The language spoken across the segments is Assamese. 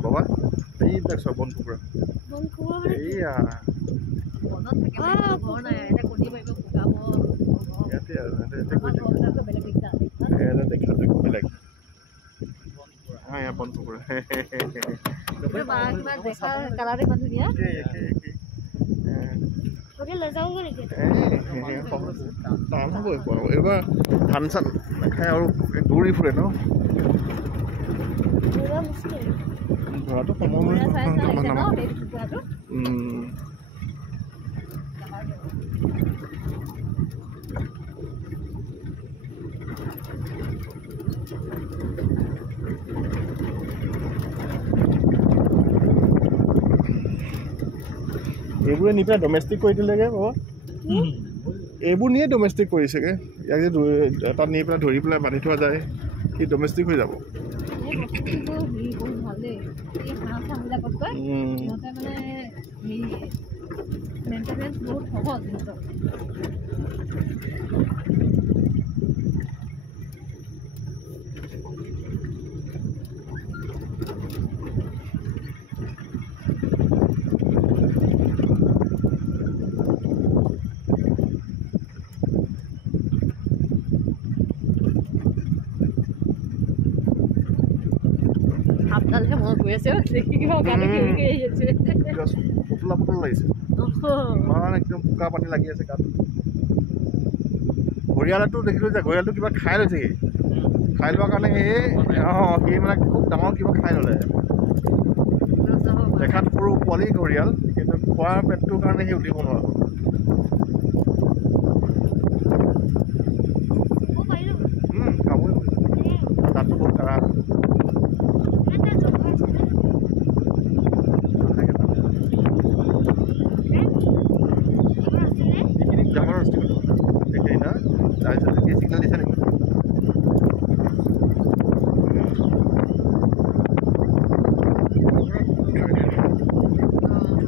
বাবা এই দেখ সব বন কুকুৰা এইয়া বন কুকুৰা এইবাৰ ধান চান নাখায় আৰু দৌৰি ফুৰে ন ধৰাটো সময় এইবোৰে নি পেলাই ডমেষ্টিক কৰি দিলেগে বাবা এইবোৰ নিয়ে ডমেষ্টিক কৰিছেগে ইয়াক যে তাত নি পেলাই ধৰি পেলাই বান্ধি থোৱা যায় সি ডমেষ্টিক হৈ যাব একদম বোকা পানী লাগি আছে গাত ঘৰিয়ালটো দেখিলো যে ঘৰিয়ালটো কিবা খাই লৈছেগৈ খাই লোৱাৰ কাৰণে সি মানে খুব ডাঙৰ কিবা খাই ল'লে দেখাত সৰু পোৱালি ঘৰিয়াল কিন্তু খোৱাৰ পেটটোৰ কাৰণে সি উঠিব নোৱাৰা খাবই তাতটো বহুত কাঢ়া সিগনেল দিছে নেকি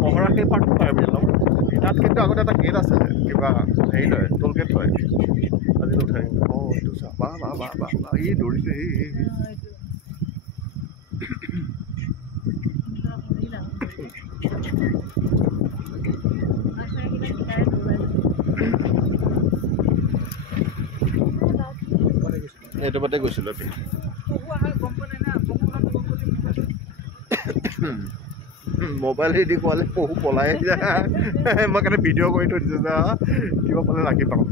পহৰা সেই পাৰ্টটো পাৰ বুলি লওঁ তাত কিন্তু আগতে এটা গেট আছে কিবা হেৰি লয় টোল গেট লয় আজি উঠাই এইটো চা বাহ বাহ বাহ বাহ বাহ এই দৌৰিছে এইটো বাটে গৈছিলোঁ মোবাইল দি কোৱালে পহু পলাই যায় মই কাৰণে ভিডিঅ' কৰি থৈ দিছোঁ কিবা পালে ৰাখি পাওঁ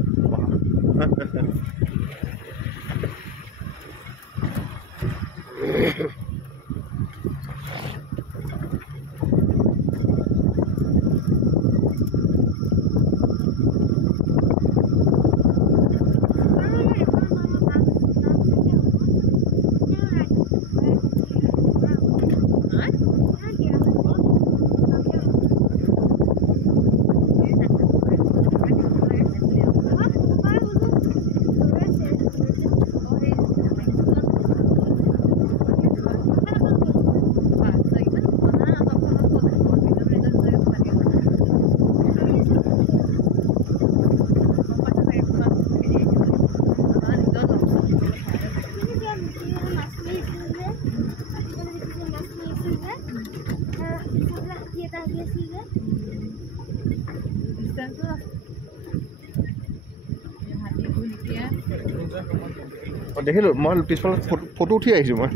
দেখিলোঁ মই পিছফালে ফটো উঠি আহিছোঁ মই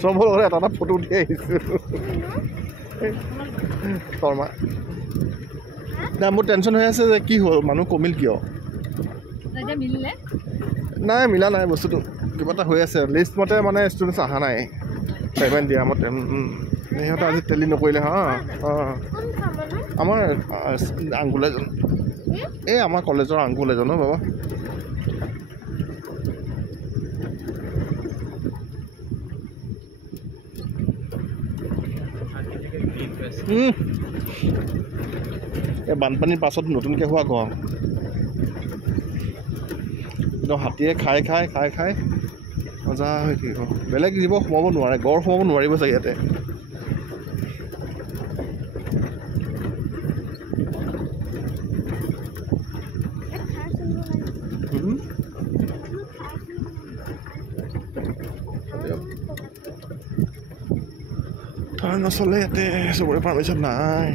চবৰ লগতে এটা ফটো উঠি আহিছোঁ শৰ্মা নাই মোৰ টেনশ্যন হৈ আছে যে কি হ'ল মানুহ কমিল কিয় নাই মিলা নাই বস্তুটো কিবা এটা হৈ আছে লিষ্ট মতে মানে ষ্টুডেণ্টছ অহা নাই পে'মেণ্ট দিয়া মতে সিহঁতে আজি টেলি নকৰিলে আমাৰ আংকুল এজন এই আমাৰ কলেজৰ আংকুল এজন বাবা এই বানপানীৰ পাছত নতুনকৈ হোৱা ঘৰ কিন্তু হাতীয়ে খাই মজা হৈ থাকিব বেলেগ জীৱ সোমাব নোৱাৰে গড় সোমাব নোৱাৰিব চাগে ইয়াতে ঠাই নচলে ইয়াতে চবৰে পাৰ্মিশ্যন নাই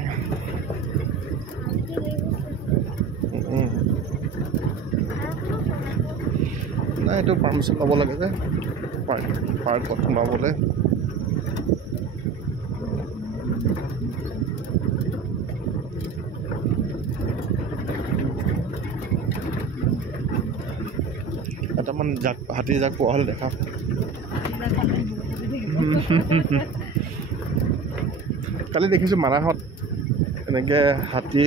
নাই এইটো পাৰ্মিশ্যন ল'ব লাগে যে পাৰ্কত সোমাবলৈ এটামান হাতী জাক পোৱা হ'লে দেখা কালি দেখিছোঁ মানাহত এনেকৈ হাতী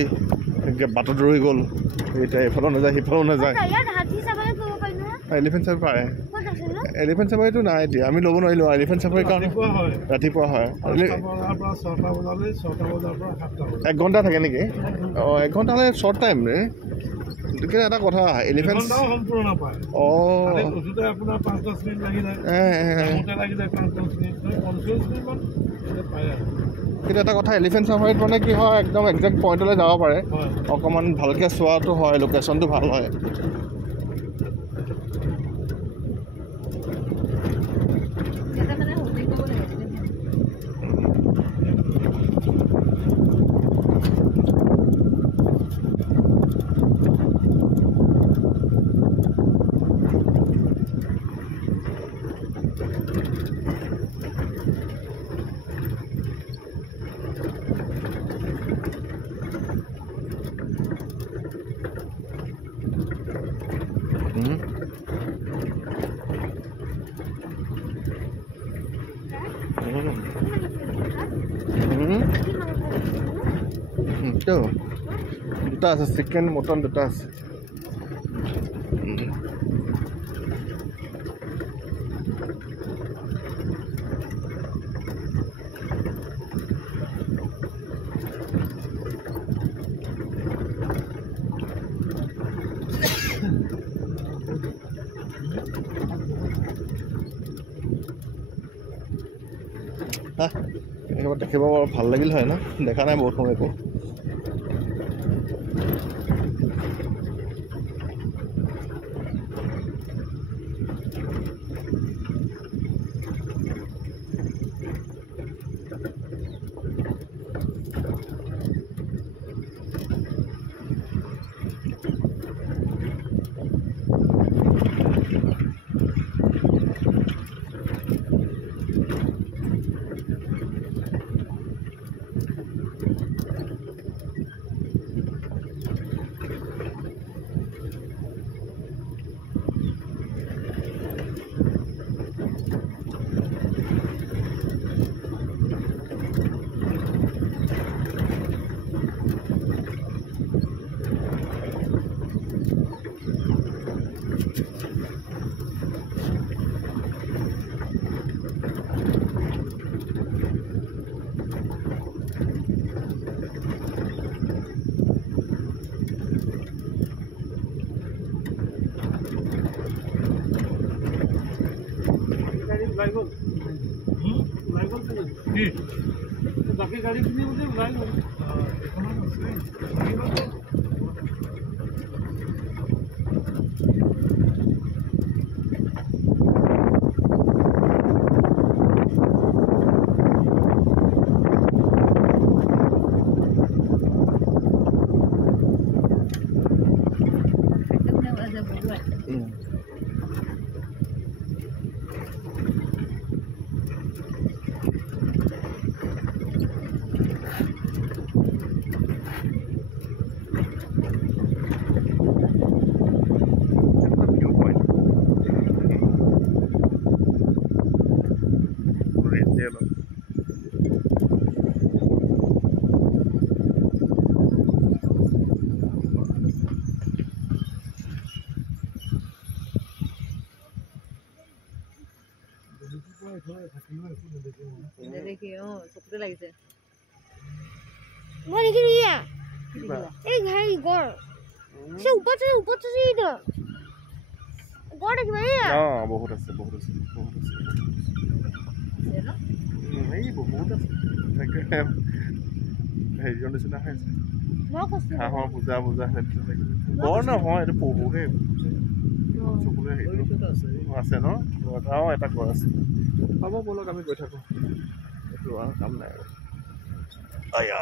এনেকৈ বাটত ৰৈ গ'ল এতিয়া এইফালেও নাযায় সিফালেও নাযায় এলিফেণ্ট চাফাৰী পাৰে এলিফেণ্ট চাফাৰীটো নাই এতিয়া আমি ল'ব নোৱাৰিলোঁ এলিফেণ্ট চাফাৰীৰ কাৰণে ৰাতিপুৱা হয় 1 ঘণ্টা থাকে নেকি অঁ 1 ঘণ্টা হ'লে শ্বৰ্ট টাইম ৰে কিন্তু এটা কথা এলিফেণ্ট কিন্তু এটা কথা এলিফেণ্ট চাফাৰীত মানে কি হয় একদম একজেক্ট পইণ্টলৈ যাব পাৰে অকণমান ভালকৈ চোৱাটো হয় লোকেশ্যনটো ভাল হয় দুটা আছে চিকেন মটন দুটা আছে এইবাৰ দেখিব বৰ ভাল লাগিল হয় ন দেখা নাই বহুত সময় একো बाकी गाड़ी कितनी मुझे देखिए चुपके लगे वो देखिए ये एक है गौर से ऊपर से इधर গড় দেখিবা এই অঁ বহুত আছে বহুত আছে বহুত আছে আছে ন এই বহুত আছে হেৰিৰ নিচিনা হৈ আছে মই কৈছো হাঁহৰ পূজা পূজা গড় নহয় এইটো পহুহে চকুলে হেৰি আছে ন অঁ এটা গড় আছে হ'ব ব'লক আমি গৈ থাকোঁ এইটো আৰু কাম নাই আৰু আয়া